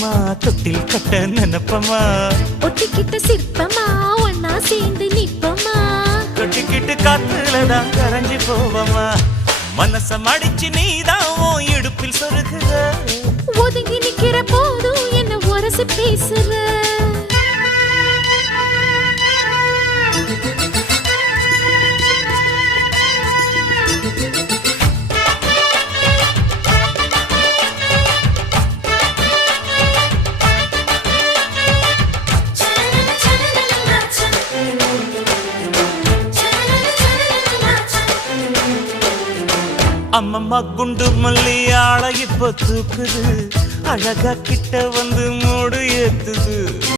சிற்பமா தொட்டில் கட்ட நினைப்பமா ஒட்டிக்கிட்ட சிற்பமா ஒன்னா சேர்ந்து நிப்பமா கட்டிக்கிட்டு காத்துலதான் கரைஞ்சு போவமா மனச மடிச்சு நீதான் இடுப்பில் சொருகுற ஒதுங்கி நிக்கிற போதும் என்ன உரசி பேசுற அம்மம்மா குண்டு மல்லியாள இப்ப தூக்குது அழகா கிட்ட வந்து மூடு ஏத்துது